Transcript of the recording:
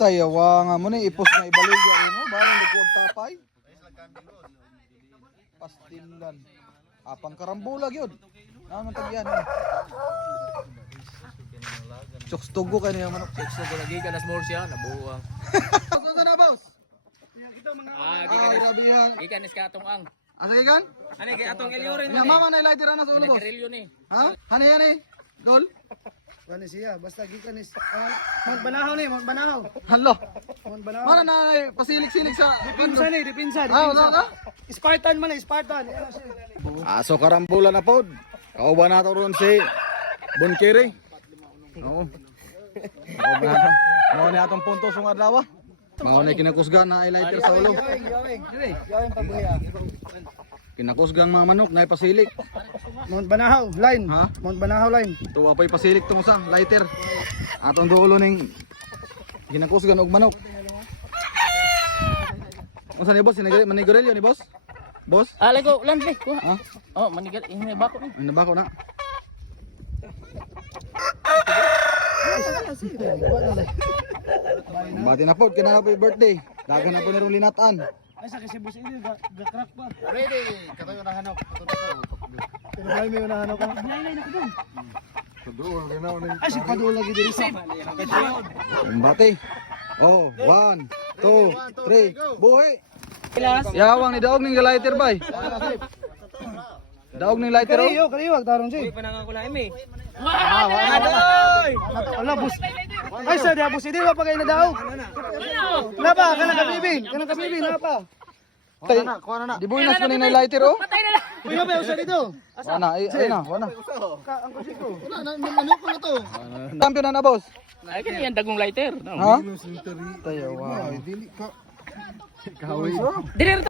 Tayawa nga mo ni ipos na ibaligya mo ba nang dugog tapay. Pastilan. Apang karambulag yun. Naman tagyan. Choks tugo kay niya manok. Choks tugo lagi ka na small siya, nabuang. Saan na boss? Grabihan. Ikanis ka atong ang. Asa gikan? Ani kay atong elyorin Ya mama na lighter na sa ulo boss. Nagkarilyo ni. Ha? Hani yan eh. Dol. Kani siya, basta gikan is Mount Banahaw ni, Mount Banahaw. Hello. Mount Banahaw. Mana na pasilik-silik sa Dipinsa ni, dipinsa. Ah. Spartan man, Spartan. Aso karambulan na pod. Kauban nato ron si Bunkiri. Oo. Kauban nato. Mao ni atong puntos ng adlaw. Mao ni kinakusgan na lighter sa ulo. Gawin pabuya. Kinakusgang mga manok na pasilik. Mount Banahaw line. Ha? Mount Banahaw line. Tuwa pa'y pasilik tong sa lighter. Atong dulo ning kinakusgan og manok. Unsa ni boss? Manigurelyo ni boss? Boss? Alay ko, lan be. Ha? Oh, manigal ini bako ni. Ano ba ko na? Bati na po, kinala po yung birthday. Dagan na po ni Linatan. Ay sa kasi bus ini ga-crack pa. Ready. Katayo na hanap. Pero may unahan ako. Ay si Padul lagi diri sa. Bati. Oh, 1, 2, 3. Buhay. Yawang ni daog ning lighter bay. Daog ning lighter oh. Kariyo tarong si. Panangan ko lang imi. Ala bus. Ay sa dia bus ini wa pa kay na daog. Na ba kana kabibin? Kana kabibin na pa. Kuha na. Di buinas ko ning lighter oh. Uy ba usa dito? Wana, ay na, wana. Ang kusiko. Wala na manok ko na to. Champion na boss. Ay kani yan dagong lighter. Ha? Tayo, wow. Dili ka. Kahoy. Dire